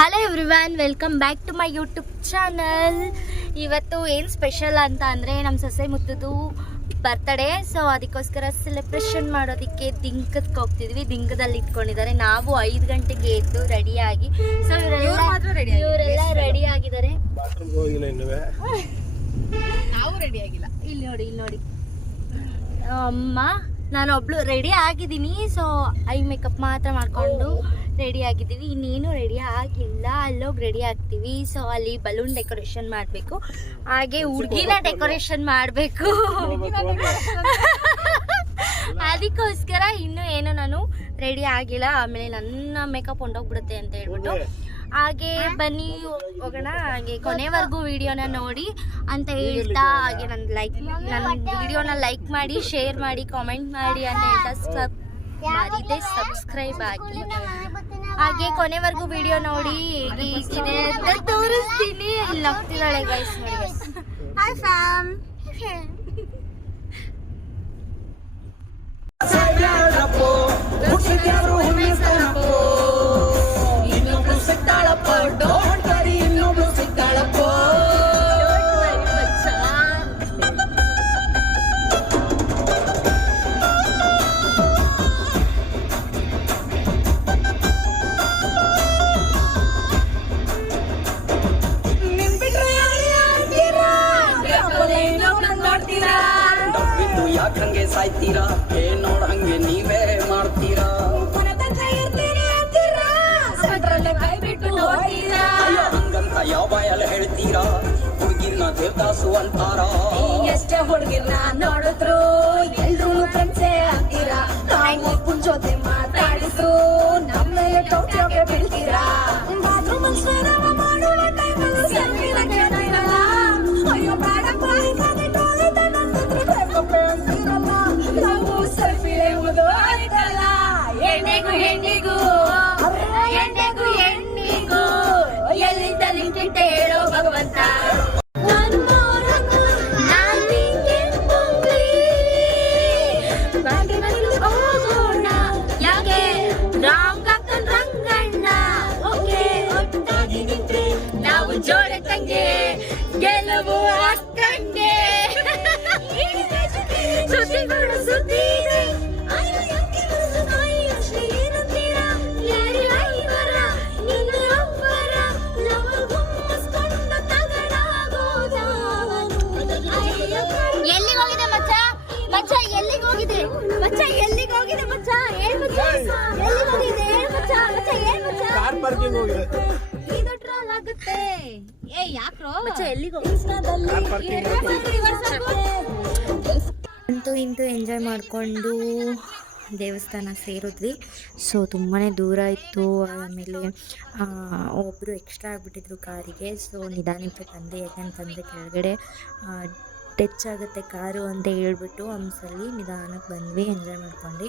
Hello everyone, welcome back to my YouTube channel. ಇವತ್ತು ಏನು special ಅಂತ ಅಂದರೆ ನಮ್ಮ ಸೊಸೆ ಮುತ್ತದು ಬರ್ತಡೇ. ಸೊ ಅದಕ್ಕೋಸ್ಕರ ಸೆಲೆಬ್ರೇಷನ್ ಮಾಡೋದಕ್ಕೆ ದಿಂಕಕ್ಕೆ ಹೋಗ್ತಿದ್ವಿ. ದಿಂಕದಲ್ಲಿ ಇಟ್ಕೊಂಡಿದ್ದಾರೆ. ನಾವು 5 ಗಂಟೆಗೆ ಎದ್ದು ರೆಡಿಯಾಗಿ, ಸೊ ಇವರೆಲ್ಲ ರೆಡಿ ಆಗಿದ್ದಾರೆ. ನಾವು ರೆಡಿ ಆಗಿಲ್ಲ. ಇಲ್ಲಿ ನೋಡಿ ಅಮ್ಮ, ನಾನು ಒಬ್ಳು ರೆಡಿ ಆಗಿದ್ದೀನಿ. ಸೊ ಐ ಮೇಕಪ್ ಮಾತ್ರ ಮಾಡ್ಕೊಂಡು ರೆಡಿ ಆಗಿದ್ದೀವಿ. ಇನ್ನೇನು ರೆಡಿ ಆಗಿಲ್ಲ. ಅಲ್ಲೋಗಿ ರೆಡಿ ಆಗ್ತೀವಿ. ಸೊ ಅಲ್ಲಿ ಬಲೂನ್ ಡೆಕೋರೇಷನ್ ಮಾಡಬೇಕು, ಹಾಗೆ ಹುಡುಗಿನ ಡೆಕೋರೇಷನ್ ಮಾಡಬೇಕು. ಅದಕ್ಕೋಸ್ಕರ ಇನ್ನೂ ಏನು ನಾನು ರೆಡಿ ಆಗಿಲ್ಲ. ಆಮೇಲೆ ನನ್ನ ಮೇಕಪ್ ಹೊಂಟೋಗ್ಬಿಡುತ್ತೆ ಅಂತ ಹೇಳ್ಬಿಟ್ಟು ಹಾಗೆ ಬನ್ನಿ ಹೋಗೋಣ. ಹಾಗೆ ಕೊನೆವರೆಗೂ ವಿಡಿಯೋನ ನೋಡಿ ಅಂತ ಹೇಳ್ತಾ, ಹಾಗೆ ನನ್ನ ವಿಡಿಯೋನ ಲೈಕ್ ಮಾಡಿ, ಶೇರ್ ಮಾಡಿ, ಕಾಮೆಂಟ್ ಮಾಡಿ ಅಂತ ಹೇಳ್ತಾ ಮರಿದೆ ಸಬ್ಸ್ಕ್ರೈಬ್ ಆಗಿ. ಹಾಗೆ ಕೊನೆವರೆಗೂ ವಿಡಿಯೋ ನೋಡಿ ಹೇಗಿದೆ ಅಂತ ತೋರಿಸ್ತೀನಿ. ಇಲ್ಲಿ ಹೋಗ್ತಿದ್ದಾಳೆ ಗೈಸ್, ನೋಡಿ. Hi fam. ಯಾಕಂಗೆ ಸಾಯ್ತೀರಾ, ಏನ್ ನೋಡಂಗೆ ನೀವೇ ಮಾಡ್ತೀರಾ, ಹಂಗಂತ ಯಾವ ಬಾಯಲ್ಲಿ ಹೇಳ್ತೀರಾ, ಹುಡುಗಿನ ದೇವದಾಸು ಅಂತಾರ. ಎಷ್ಟೇ ಹುಡುಗಿರ್ನ ನೋಡಿದ್ರು ಎಲ್ರೂ ಫ್ರೆಂಡ್ಸೇ ಅಂತೀರಾ. ನಾವು ಜೊತೆ ಮಾತಾಡಿದ್ರು ನಮ್ಮ ಮೇಲೆ ಟೋಕಿಯೋಗೆ ಬೀಳ್ತೀರಾ. ಮಾಡುವ ಟೈಮಲ್ಲಿ ಸೆಲ್ಫಿನ ಕೇಳ್ತೀರಲ್ಲ, ಅಯ್ಯೋ ಬೇಡಪ್ಪ ನಾವು ಸೆಲ್ಫಿ ಎಂಬುದು ಆಯ್ತಲ್ಲ. ಹೆಣ್ಣಿಗೂ ಹೆಣ್ಣಿಗೂ ಎಲ್ಲಿಂದ ಲಿಂಕಿಟ್ಟೆ ಹೇಳೋ ಭಗವಂತ. ಯಾಕೆ ರಾಂಗ್ ಆಗ್ತಾನ್ ರಂಗಣ್ಣ, ಓಕೆ ಒಟ್ಟಾಗಿ ನಿಂತ್ರೆ ನಾವು ಜೋಡ ತಂಗೆ, ಗೆಲುವು ಅಕ್ಕಂಗೆ. ಸುದ್ದಿಗಳು ಸುದ್ದಿ ಇದೆ, ಎಲ್ಲಿಗೆ ಹೋಗಿದೆ ಮಚ್ಚ? ಮಚ್ಚ ಎಲ್ಲಿಗೆ ಹೋಗಿದೆ? ಮಚ್ಚ ಎಲ್ಲಿಗೆ ಹೋಗಿದೆ? ಮಚ್ಚ ಏನ್ ಮಚ್ಚ ಎಲ್ಲಿಗೆ ಹೋಗಿದೆ? ಏನ್ ಮಚ್ಚ? ಮಚ್ಚ ಏನ್ ಮಚ್ಚ? ಕಾರ್ ಪಾರ್ಕಿಂಗ್ ಹೋಗಿದೆ. ಇದು ಟ್ರೋಲ್ ಆಗುತ್ತೆ. ಏ ಯಾಕ್ರೋ ಮಚ್ಚ ಎಲ್ಲಿಗೆ ಹೋಗಿದೆ? ಅಂತೂ ಇಂತೂ ಎಂಜಾಯ್ ಮಾಡಿಕೊಂಡು ದೇವಸ್ಥಾನ ಸೇರಿದ್ವಿ. ಸೊ ತುಂಬಾ ದೂರ ಇತ್ತು. ಆಮೇಲೆ ಒಬ್ಬರು ಎಕ್ಸ್ಟ್ರಾ ಆಗಿಬಿಟ್ಟಿದ್ರು ಕಾರಿಗೆ. ಸೊ ನಿಧಾನಕ್ಕೆ ತಂದೆ, ಯಾಕಂತಂದರೆ ಕೆಳಗಡೆ ಟಚ್ ಆಗುತ್ತೆ ಕಾರು ಅಂತ ಹೇಳ್ಬಿಟ್ಟು ಹಂಸಲ್ಲಿ ನಿಧಾನಕ್ಕೆ ಬಂದ್ವಿ, ಎಂಜಾಯ್ ಮಾಡ್ಕೊಂಡು.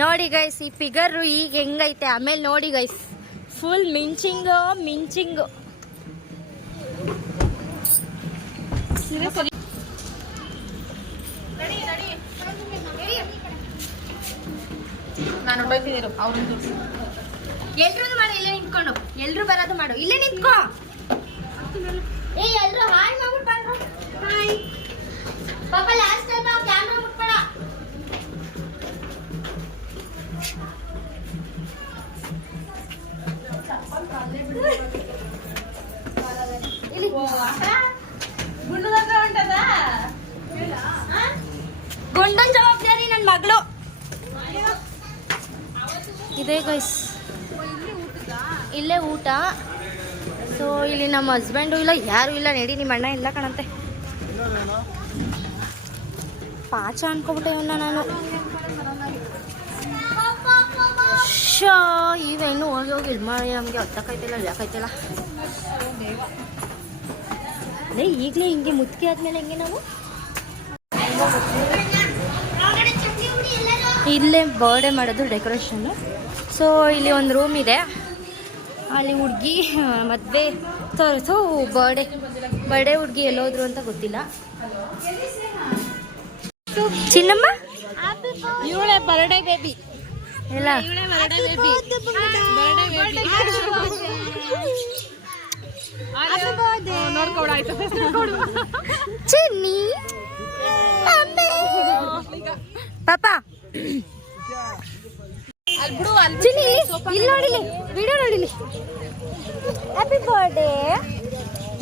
ನೋಡಿ ಗೈಸ್, ಈ ಫಿಗರು ಈಗ ಹೆಂಗೈತೆ. ಆಮೇಲೆ ನೋಡಿ ಗೈಸ್, ಫುಲ್ ಮಿಂಚಿಂಗು. ನಾನು ಹೊರಟಿದ್ದೀರು ಅವ್ರನ್ನ ಎಲ್ರೂ ಮಾಡು, ಇಲ್ಲೇ ನಿಂತ್ಕೊಂಡು. ಎಲ್ರು ಬರೋದು ಮಾಡು, ಇಲ್ಲೇ ನಿಂತ್ಕೋ. ಏ ಎಲ್ರು ಹಾಯ್ ಮಾಡ್ಬಿಟ್ಟು ಬಂದ್ರು. ಹಾಯ್ ಪಾಪ, ಲಾಸ್ಟ್ ಟೈಮ್ ನಾವು ಕ್ಯಾಮ್ರಾ ಮುಟ್ಬೇಡ. ಗುಂಡನ್ ಜವಾಬ್ದಾರಿ ನನ್ನ ಮಗಳು. ಇದೇ ಗೈಸ್, ಇಲ್ಲೇ ಊಟ. ಸೊ ಇಲ್ಲಿ ನಮ್ಮ ಹಸ್ಬೆಂಡು ಇಲ್ಲ, ಯಾರು ಇಲ್ಲ. ನಡಿ, ನಿಮ್ಮ ಅಣ್ಣ ಇಲ್ಲ ಕಣಂತೆ. ಪಾಚ ಅನ್ಕೊಬಿಟ್ಟೆ ಇವನ್ನ ನಾನು. ಶೋ ಇವೇನು ಹೋಗಿ ಇಲ್ಲಿ ಮಾಡಿ ನಮಗೆ ಹೊತ್ತಕೈತಿಲ್ಲ, ಯಾಕೈತಿಲ್ಲ. ಅದೇ ಈಗಲೇ ಹಿಂಗೆ ಮುತ್ಕಿ ಆದ್ಮೇಲೆ ಹೆಂಗೆ ನಾವು ಇಲ್ಲೇ ಬರ್ಡೇ ಮಾಡೋದು ಡೆಕೋರೇಷನ್ನು. ಸೊ ಇಲ್ಲಿ ಒಂದು ರೂಮ್ ಇದೆ, ಅಲ್ಲಿ ಹುಡುಗಿ ಮದುವೆ ತೋರಿಸು. ಬರ್ಡೇ ಹುಡುಗಿ ಎಲ್ಲೋದ್ರು ಅಂತ ಗೊತ್ತಿಲ್ಲ. ಚಿನ್ನಮ್ಮ, ಇವಳೆ ಬರ್ಡೇ ಬೇಬಿ. ಎಲ್ಲ ಚಿನ್ನಿ ಪಾಪ ಚಿನ್ನಿ ಇಲ್ಲಿ ನೋಡಿಲಿ ವಿಡಿಯೋ ನೋಡಿಲಿ ಹ್ಯಾಪಿ ಬರ್ಡೇ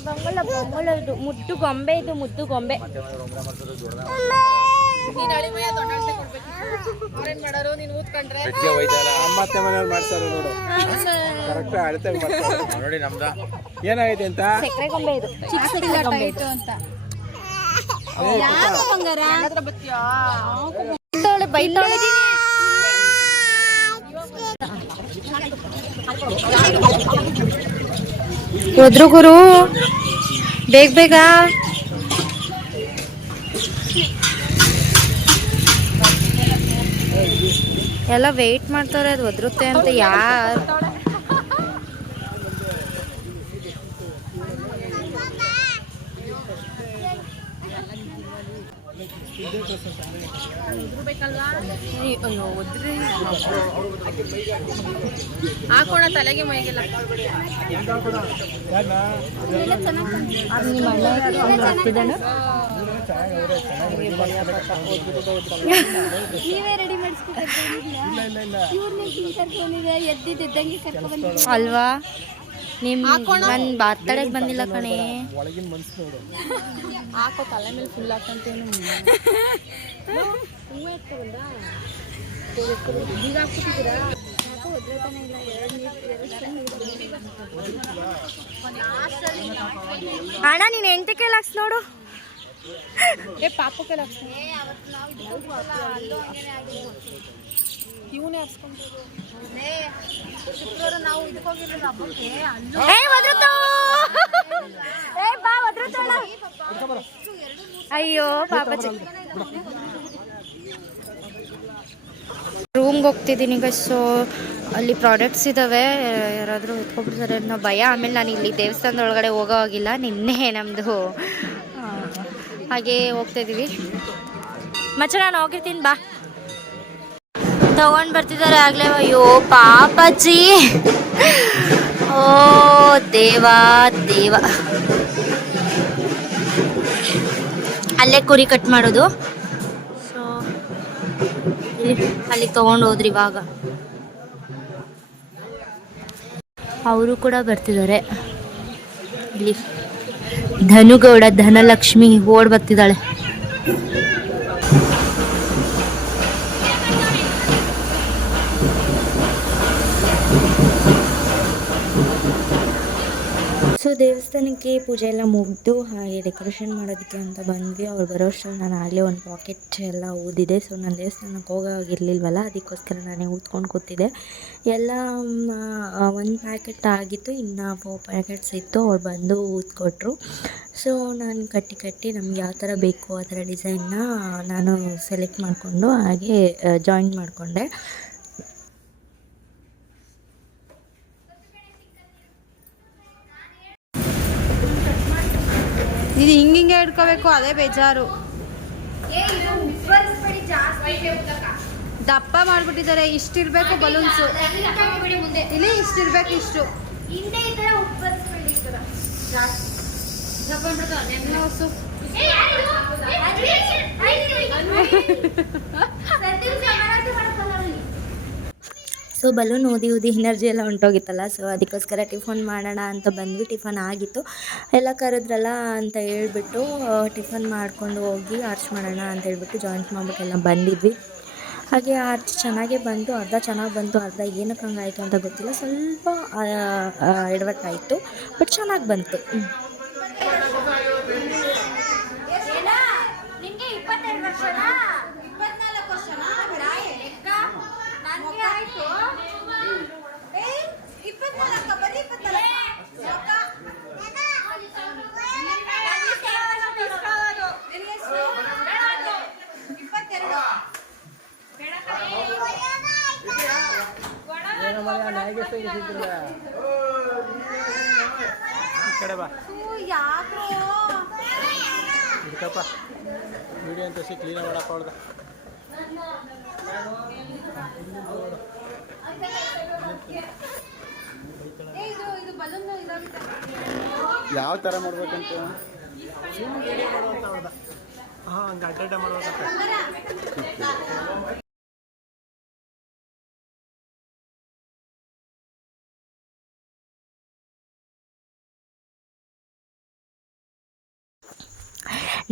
ಬಂಗಲದು ಮುದ್ದು ಗೊಂಬೆ ಇದು ಮುದ್ದು ಗೊಂಬೆ ಏನಾಗೈತೆ ಅಂತ ಸಕ್ಕರೆ ಗೊಂಬೆ ಇದು ಚಿಕ್ಕ ಸಕ್ಕರೆ ಗೊಂಬೆ ಇದು ಅಂತ ಬೈತಾಳೆ ಹೋದ್ರು ಗುರು ಬೇಗ ಬೇಗ ಎಲ್ಲ ವೇಟ್ ಮಾಡ್ತಾರೆ ಅದು ಒದ್ರುತ್ತೆ ಅಂತ ಯಾರು ಹಾಕೋಣ ತಲೆಗೆ ಮೈಗೆಲ್ಲ ನಿಮ್ಮ ಅಣ್ಣ ಆಗ್ತಿದ್ದಾನೆ ನೀವೇ ರೆಡಿ ಮಾಡಿಸ್ಕೊಟ್ಟಿದ್ರೆ ಎದ್ದಿದ್ದಂಗೆ ಕರ್ಕೊಂಡು ಅಲ್ವಾ ನಿಮ್ ನನ್ ಬರ್ತಡೆಗೆ ಬಂದಿಲ್ಲ ಕಣೆ ಹಾಕೋ ತಲೆ ಮೇಲೆ ಫುಲ್ ಹಾಕಂತೇನು ಅಣ್ಣ ನೀನ್ ಎಂಟು ಕೇಳಾಕ್ಸ್ ನೋಡು ಪಾಪ ಇವನೇ ಹರ್ಸ್ಕೊಂಡ್ರು ಶುಕ್ರವಾರ ನಾವು ಇದಕ್ಕೋಗಿರ್ಲಿಲ್ಲ ಹಬ್ಬಕ್ಕೆ ಅಯ್ಯೋ ಪಾಪ ರೂಮ್ಗೆ ಹೋಗ್ತಿದ್ದೀನಿ ಸೊ ಅಲ್ಲಿ ಪ್ರಾಡಕ್ಟ್ಸ್ ಇದ್ದಾವೆ ಯಾರಾದರೂ ಎತ್ಕೊಬಿಡ್ತಾರೆ ಅನ್ನೋ ಭಯ ಆಮೇಲೆ ನಾನು ಇಲ್ಲಿ ದೇವಸ್ಥಾನದ ಒಳಗಡೆ ಹೋಗೋ ಆಗಿಲ್ಲ ನಿನ್ನೆ ನಮ್ಮದು ಹಾಗೆ ಹೋಗ್ತಾಯಿದ್ದೀವಿ ಮಚ್ಚ ನಾನು ಹೋಗಿರ್ತೀನಿ ಬಾ ತಗೊಂಡು ಬರ್ತಿದ್ದಾರೆ ಆಗಲೇ ಅಯ್ಯೋ ಪಾಪಜ್ಜಿ ಓ ದೇವಾ ದೇವ ಅಲ್ಲೇ ಕುರಿ ಕಟ್ ಮಾಡೋದು ಸೊ ಅಲ್ಲಿ ತೊಗೊಂಡು ಹೋದ್ರಿ ಇವಾಗ ಅವರು ಕೂಡ ಬರ್ತಿದ್ದಾರೆ ಇಲ್ಲಿ ಧನುಗೌಡ ಧನಲಕ್ಷ್ಮಿ ಓಡ್ ಬರ್ತಿದ್ದಾಳೆ ಸೊ ದೇವಸ್ಥಾನಕ್ಕೆ ಪೂಜೆ ಎಲ್ಲ ಮುಗಿದು ಹಾಗೆ ಡೆಕೋರೇಷನ್ ಮಾಡೋದಕ್ಕೆ ಅಂತ ಬಂದ್ವಿ ಅವ್ರು ಬರೋ ಅಷ್ಟರಲ್ಲಿ ನಾನು ಆಗಲೇ ಒಂದು ಪಾಕೆಟ್ ಎಲ್ಲ ಊದಿದೆ ಸೊ ನಾನು ದೇವಸ್ಥಾನಕ್ಕೆ ಹೋಗೋಗಿರ್ಲಿಲ್ವಲ್ಲ ಅದಕ್ಕೋಸ್ಕರ ನಾನೇ ಊದ್ಕೊಂಡು ಕೂತಿದ್ದೆ ಎಲ್ಲ ಒಂದು ಪ್ಯಾಕೆಟ್ ಆಗಿತ್ತು ಇನ್ನು 4 ಪ್ಯಾಕೆಟ್ಸ್ ಇತ್ತು ಅವ್ರು ಬಂದು ಊದ್ಕೊಟ್ರು ಸೊ ನಾನು ಕಟ್ಟಿ ನಮ್ಗೆ ಯಾವ ಥರ ಬೇಕು ಆ ಥರ ಡಿಸೈನ್ನ ನಾನು ಸೆಲೆಕ್ಟ್ ಮಾಡಿಕೊಂಡು ಹಾಗೆ ಜಾಯಿಂಟ್ ಮಾಡಿಕೊಂಡೆ ಇದು ಹಿಂಗೆ ಹಿಡ್ಕೋಬೇಕು ಅದೇ ಬೇಜಾರು ದಪ್ಪ ಮಾಡ್ಬಿಟ್ಟಿದ್ದಾರೆ ಇಷ್ಟಿರ್ಬೇಕು ಬಲೂನ್ಸು ಇಲ್ಲಿ ಇಷ್ಟಿರ್ಬೇಕು ಇಷ್ಟು ಸೊ ಬಲೂನ್ ಊದಿ ಎನರ್ಜಿ ಎಲ್ಲ ಹೊಂಟೋಗಿತ್ತಲ್ಲ ಸೊ ಅದಕ್ಕೋಸ್ಕರ ಟಿಫನ್ ಮಾಡೋಣ ಅಂತ ಬಂದ್ವಿ ಟಿಫನ್ ಆಗಿತ್ತು ಎಲ್ಲ ಕರೆದ್ರಲ್ಲ ಅಂತ ಹೇಳ್ಬಿಟ್ಟು ಟಿಫನ್ ಮಾಡ್ಕೊಂಡು ಹೋಗಿ ಆರ್ಚ್ ಮಾಡೋಣ ಅಂತ ಹೇಳ್ಬಿಟ್ಟು ಜಾಯಿಂಟ್ ಮಾಡ್ಬಿಟ್ಟು ಎಲ್ಲ ಬಂದಿದ್ವಿ ಹಾಗೆ ಆರ್ಚ್ ಚೆನ್ನಾಗೇ ಬಂತು ಅರ್ಧ ಚೆನ್ನಾಗಿ ಬಂತು ಅರ್ಧ ಏನಕ್ಕೆ ಹಂಗಾಯಿತು ಅಂತ ಗೊತ್ತಿಲ್ಲ ಸ್ವಲ್ಪ ಎಡವಟ್ಟಾಯಿತು ಬಟ್ ಚೆನ್ನಾಗಿ ಬಂತು ವಿಡಿಯೋ ಅಂತ ಕ್ಲೀನ್ ಮಾಡಪ್ಪ ಯಾವ ಥರ ಮಾಡ್ಬೇಕಂತ? ಹಾಂ ಹಂಗೆ ಅಡ್ಡ ಮಾಡ್ಬೇಕಂತ.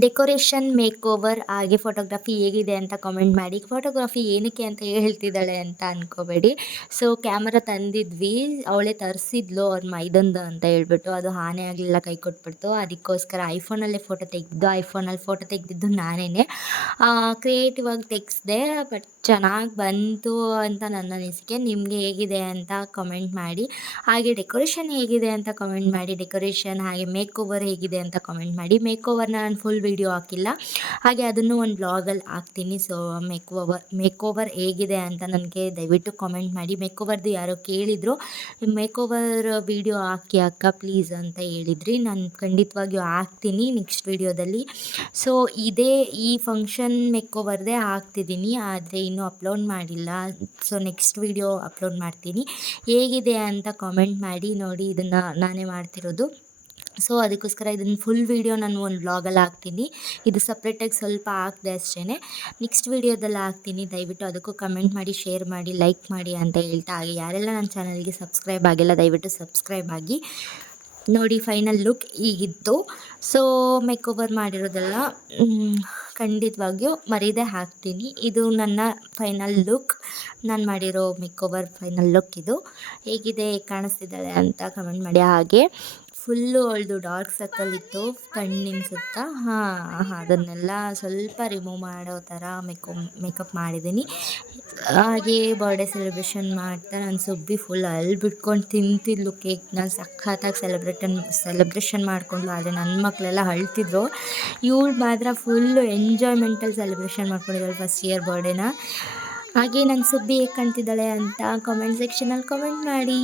ಡೆಕೋರೇಷನ್ ಮೇಕ್ ಓವರ್ ಹಾಗೆ ಫೋಟೋಗ್ರಫಿ ಹೇಗಿದೆ ಅಂತ ಕಾಮೆಂಟ್ ಮಾಡಿ. ಫೋಟೋಗ್ರಫಿ ಏನಕ್ಕೆ ಅಂತ ಹೇಳ್ತಿದ್ದಾಳೆ ಅಂತ ಅಂದ್ಕೋಬೇಡಿ. ಸೊ ಕ್ಯಾಮರಾ ತಂದಿದ್ವಿ, ಅವಳೇ ತರಿಸಿದ್ಲು ಅವ್ರ ಮೈದಂದು ಅಂತ ಹೇಳ್ಬಿಟ್ಟು. ಅದು ಆನೆ ಆಗಲಿಲ್ಲ, ಕೈ ಕೊಟ್ಬಿಡ್ತು. ಅದಕ್ಕೋಸ್ಕರ ಐಫೋನಲ್ಲೇ ಫೋಟೋ ತೆಗೆದು, ಐಫೋನಲ್ಲಿ ಫೋಟೋ ತೆಗೆದಿದ್ದು ನಾನೇ. ಕ್ರಿಯೇಟಿವ್ ಆಗಿ ತೆಗೆಸ್ದೆ, ಬಟ್ ಚೆನ್ನಾಗಿ ಬಂತು ಅಂತ ನನ್ನ ಅನಿಸಿಕೆ. ನಿಮಗೆ ಹೇಗಿದೆ ಅಂತ ಕಮೆಂಟ್ ಮಾಡಿ. ಹಾಗೆ ಡೆಕೋರೇಷನ್ ಹೇಗಿದೆ ಅಂತ ಕಮೆಂಟ್ ಮಾಡಿ. ಡೆಕೋರೇಷನ್ ಹಾಗೆ ಮೇಕ್ ಓವರ್ ಹೇಗಿದೆ ಅಂತ ಕಮೆಂಟ್ ಮಾಡಿ. ಮೇಕ್ ಓವರ್ನ ನಾನು ಫುಲ್ ವೀಡಿಯೋ ಹಾಕಿಲ್ಲ, ಹಾಗೆ ಅದನ್ನು ಒಂದು ಬ್ಲಾಗಲ್ಲಿ ಹಾಕ್ತೀನಿ. ಸೊ ಮೇಕ್ ಓವರ್ ಹೇಗಿದೆ ಅಂತ ನನಗೆ ದಯವಿಟ್ಟು ಕಾಮೆಂಟ್ ಮಾಡಿ. ಮೇಕ್ ಓವರ್ದು ಯಾರೋ ಕೇಳಿದರು, ಮೇಕ್ ಓವರ್ ವೀಡಿಯೋ ಹಾಕಿ ಅಕ್ಕ ಪ್ಲೀಸ್ ಅಂತ ಹೇಳಿದ್ರಿ. ನಾನು ಖಂಡಿತವಾಗಿಯೂ ಹಾಕ್ತೀನಿ ನೆಕ್ಸ್ಟ್ ವೀಡಿಯೋದಲ್ಲಿ. ಸೊ ಈ ಫಂಕ್ಷನ್ ಮೇಕ್ ಓವರ್ದೇ ಹಾಕ್ತಿದ್ದೀನಿ, ಆದರೆ ಇನ್ನೂ ಅಪ್ಲೋಡ್ ಮಾಡಿಲ್ಲ. ಸೊ ನೆಕ್ಸ್ಟ್ ವೀಡಿಯೋ ಅಪ್ಲೋಡ್ ಮಾಡ್ತೀನಿ. ಹೇಗಿದೆ ಅಂತ ಕಾಮೆಂಟ್ ಮಾಡಿ. ನೋಡಿ, ಇದನ್ನು ನಾನೇ ಮಾಡ್ತಿರೋದು. ಸೊ ಅದಕ್ಕೋಸ್ಕರ ಇದನ್ನು ಫುಲ್ ವೀಡಿಯೋ ನಾನು ಒಂದು ವ್ಲಾಗಲ್ಲಿ ಹಾಕ್ತೀನಿ. ಇದು ಸಪ್ರೇಟಾಗಿ ಸ್ವಲ್ಪ ಹಾಕಿದೆ ಅಷ್ಟೇ. ನೆಕ್ಸ್ಟ್ ವೀಡಿಯೋದಲ್ಲಿ ಹಾಕ್ತೀನಿ. ದಯವಿಟ್ಟು ಅದಕ್ಕೂ ಕಮೆಂಟ್ ಮಾಡಿ, ಶೇರ್ ಮಾಡಿ, ಲೈಕ್ ಮಾಡಿ ಅಂತ ಹೇಳ್ತಾ, ಹಾಗೆ ಯಾರೆಲ್ಲ ನನ್ನ ಚಾನಲ್ಗೆ ಸಬ್ಸ್ಕ್ರೈಬ್ ಆಗಿಲ್ಲ ದಯವಿಟ್ಟು ಸಬ್ಸ್ಕ್ರೈಬ್ ಆಗಿ. ನೋಡಿ, ಫೈನಲ್ ಲುಕ್ ಹೀಗಿತ್ತು. ಸೊ ಮೇಕ್ ಓವರ್ ಮಾಡಿರೋದೆಲ್ಲ ಖಂಡಿತವಾಗಿಯೂ ಮರೀದೆ ಹಾಕ್ತೀನಿ. ಇದು ನನ್ನ ಫೈನಲ್ ಲುಕ್, ನಾನು ಮಾಡಿರೋ ಮೇಕ್ ಓವರ್ ಫೈನಲ್ ಲುಕ್ ಇದು. ಹೇಗಿದೆ, ಕಾಣಿಸ್ತಿದ್ದಾಳೆ ಅಂತ ಕಮೆಂಟ್ ಮಾಡಿ. ಹಾಗೆ ಫುಲ್ಲು ಅವಳದು ಡಾರ್ಕ್ ಸರ್ಕಲ್ ಇತ್ತು ಕಣ್ಣಿನ ಸುತ್ತ. ಅದನ್ನೆಲ್ಲ ಸ್ವಲ್ಪ ರಿಮೂವ್ ಮಾಡೋ ಥರ ಮೇಕಪ್ ಮಾಡಿದ್ದೀನಿ. ಹಾಗೆ ಬರ್ಡೇ ಸೆಲೆಬ್ರೇಷನ್ ಮಾಡ್ತಾ ನಾನು ಸುಬ್ಬಿ ಫುಲ್ ಅಲ್ಲಿ ಬಿಟ್ಕೊಂಡು ತಿಂತಿದ್ಲು ಕೇಕ್ನ. ಸಖತ್ತಾಗಿ ಸೆಲೆಬ್ರೇಷನ್ ಮಾಡಿಕೊಂಡ್ಲು. ಆದರೆ ನನ್ನ ಮಕ್ಕಳೆಲ್ಲ ಅಳ್ತಿದ್ರು, ಇವಳು ಮಾತ್ರ ಫುಲ್ಲು ಎಂಜಾಯ್ಮೆಂಟಲ್ಲಿ ಸೆಲೆಬ್ರೇಷನ್ ಮಾಡ್ಕೊಂಡಿದ್ದಾಳೆ ಫಸ್ಟ್ ಇಯರ್ ಬರ್ಡೇನ. ಹಾಗೆ ನನ್ನ ಸುಬ್ಬಿ ಹೇಗೆ ಕಾಣ್ತಿದ್ದಾಳೆ ಅಂತ ಕಾಮೆಂಟ್ ಸೆಕ್ಷನಲ್ಲಿ ಕಾಮೆಂಟ್ ಮಾಡಿ.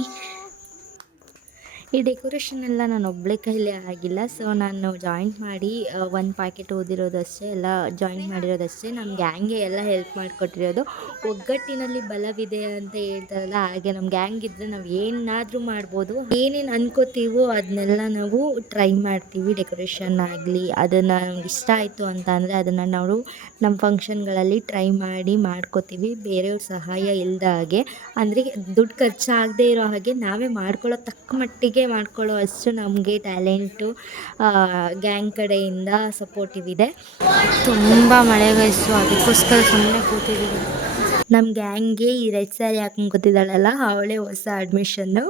ಈ ಡೆಕೋರೇಷನ್ ಎಲ್ಲ ನಾನು ಒಬ್ಬಳೆ ಕೈಲೇ ಆಗಿಲ್ಲ. ಸೊ ನಾನು ಜಾಯಿಂಟ್ ಮಾಡಿ ಒಂದು ಪ್ಯಾಕೆಟ್ ಓದಿರೋದಷ್ಟೇ, ಎಲ್ಲ ಜಾಯಿಂಟ್ ಮಾಡಿರೋದಷ್ಟೇ. ನಮ್ಮ ಗ್ಯಾಂಗೆ ಎಲ್ಲ ಹೆಲ್ಪ್ ಮಾಡಿಕೊಟ್ಟಿರೋದು. ಒಗ್ಗಟ್ಟಿನಲ್ಲಿ ಬಲವಿದೆ ಅಂತ ಹೇಳ್ತಾರಲ್ಲ, ಹಾಗೆ ನಮ್ಮ ಗ್ಯಾಂಗ್ ಇದ್ದರೆ ನಾವು ಏನಾದರೂ ಮಾಡ್ಬೋದು. ಏನೇನು ಅನ್ಕೋತೀವೋ ಅದನ್ನೆಲ್ಲ ನಾವು ಟ್ರೈ ಮಾಡ್ತೀವಿ. ಡೆಕೋರೇಷನ್ ಆಗಲಿ, ಅದನ್ನು ನಮ್ಗೆ ಇಷ್ಟ ಆಯಿತು ಅಂತ ಅಂದರೆ ಅದನ್ನು ನಾವು ನಮ್ಮ ಫಂಕ್ಷನ್ಗಳಲ್ಲಿ ಟ್ರೈ ಮಾಡಿ ಮಾಡ್ಕೋತೀವಿ. ಬೇರೆಯವ್ರ ಸಹಾಯ ಇಲ್ಲದ ಹಾಗೆ, ಅಂದರೆ ದುಡ್ಡು ಖರ್ಚಾಗದೇ ಇರೋ ಹಾಗೆ ನಾವೇ ಮಾಡ್ಕೊಳ್ಳೋ ತಕ್ಕ ಮಟ್ಟಿಗೆ ಮಾಡ್ಕೊಳ್ಳೋ ಅಷ್ಟು ನಮಗೆ ಟ್ಯಾಲೆಂಟು ಗ್ಯಾಂಗ್ ಕಡೆಯಿಂದ ಸಪೋರ್ಟಿವ್ ಇದೆ. ತುಂಬ ಮಳೆ ವಯಸ್ಸು, ಅದಕ್ಕೋಸ್ಕರ ಸುಮ್ಮನೆ ಕೂತಿದ್ದೀವಿ. ನಮ್ಮ ಗ್ಯಾಂಗ್ಗೆ ಈ ರೆಡ್ ಸ್ಯಾರಿ ಹಾಕೊಂಡು ಕೂತಿದ್ದಾಳಲ್ಲ, ಅವಳೇ ಹೊಸ ಅಡ್ಮಿಷನ್ನು.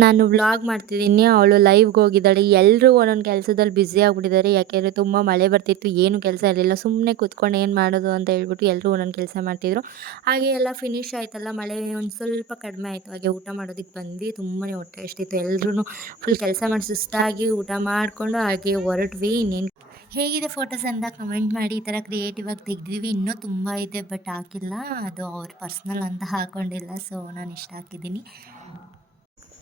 ನಾನು ವ್ಲಾಗ್ ಮಾಡ್ತಿದ್ದೀನಿ, ಅವಳು ಲೈವ್ಗೆ ಹೋಗಿದ್ದಾಳೆ. ಎಲ್ಲರೂ ಒಂದೊಂದು ಕೆಲಸದಲ್ಲಿ ಬ್ಯುಸಿ ಆಗಿಬಿಟ್ಟಿದ್ದಾರೆ. ಯಾಕೆಂದರೆ ತುಂಬ ಮಳೆ ಬರ್ತಿತ್ತು, ಏನು ಕೆಲಸ ಇರಲಿಲ್ಲ. ಸುಮ್ಮನೆ ಕೂತ್ಕೊಂಡು ಏನು ಮಾಡೋದು ಅಂತ ಹೇಳ್ಬಿಟ್ಟು ಎಲ್ಲರೂ ಒಂದೊಂದು ಕೆಲಸ ಮಾಡ್ತಿದ್ರು. ಹಾಗೆ ಎಲ್ಲ ಫಿನಿಶ್ ಆಯ್ತಲ್ಲ, ಮಳೆ ಒಂದು ಸ್ವಲ್ಪ ಕಡಿಮೆ ಆಯಿತು. ಹಾಗೆ ಊಟ ಮಾಡೋದಕ್ಕೆ ಬಂದ್ವಿ. ತುಂಬಾ ಹೊಟ್ಟೆ ಎಷ್ಟಿತ್ತು. ಎಲ್ಲರೂ ಫುಲ್ ಕೆಲಸ ಮಾಡಿ ಸುಸ್ತಾಗಿ ಊಟ ಮಾಡಿಕೊಂಡು ಹಾಗೆ ಹೊರಟ್ವಿ. ಇನ್ನೇನು ಹೇಗಿದೆ ಫೋಟೋಸ್ ಅಂತ ಕಮೆಂಟ್ ಮಾಡಿ. ಈ ಥರ ಕ್ರಿಯೇಟಿವ್ ಆಗಿ ತೆಗೆದಿವಿ. ಇನ್ನೂ ತುಂಬ ಇದೆ, ಬಟ್ ಹಾಕಿಲ್ಲ. ಅದು ಅವ್ರ ಪರ್ಸ್ನಲ್ ಅಂತ ಹಾಕ್ಕೊಂಡಿಲ್ಲ. ಸೊ ನಾನು ಇಷ್ಟ ಹಾಕಿದ್ದೀನಿ.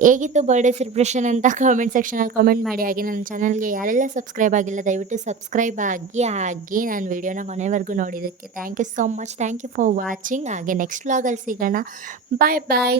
ಹೇಗಿತ್ತು ಬರ್ಡೇ ಸೆಲೆಬ್ರೇಷನ್ ಅಂತ ಕಾಮೆಂಟ್ ಸೆಕ್ಷನಲ್ಲಿ ಕಾಮೆಂಟ್ ಮಾಡಿ. ಹಾಗೆ ನನ್ನ ಚಾನಲ್ಗೆ ಯಾರೆಲ್ಲ ಸಬ್ಸ್ಕ್ರೈಬ್ ಆಗಿಲ್ಲ ದಯವಿಟ್ಟು ಸಬ್ಸ್ಕ್ರೈಬ್ ಆಗಿ. ಹಾಗೆ ನಾನು ವಿಡಿಯೋನ ಕೊನೆವರೆಗೂ ನೋಡಿದ್ದಕ್ಕೆ thank you so much. Thank you for watching. ಹಾಗೆ ನೆಕ್ಸ್ಟ್ ವ್ಲಾಗಲ್ಲಿ ಸಿಗೋಣ. ಬಾಯ್ ಬಾಯ್.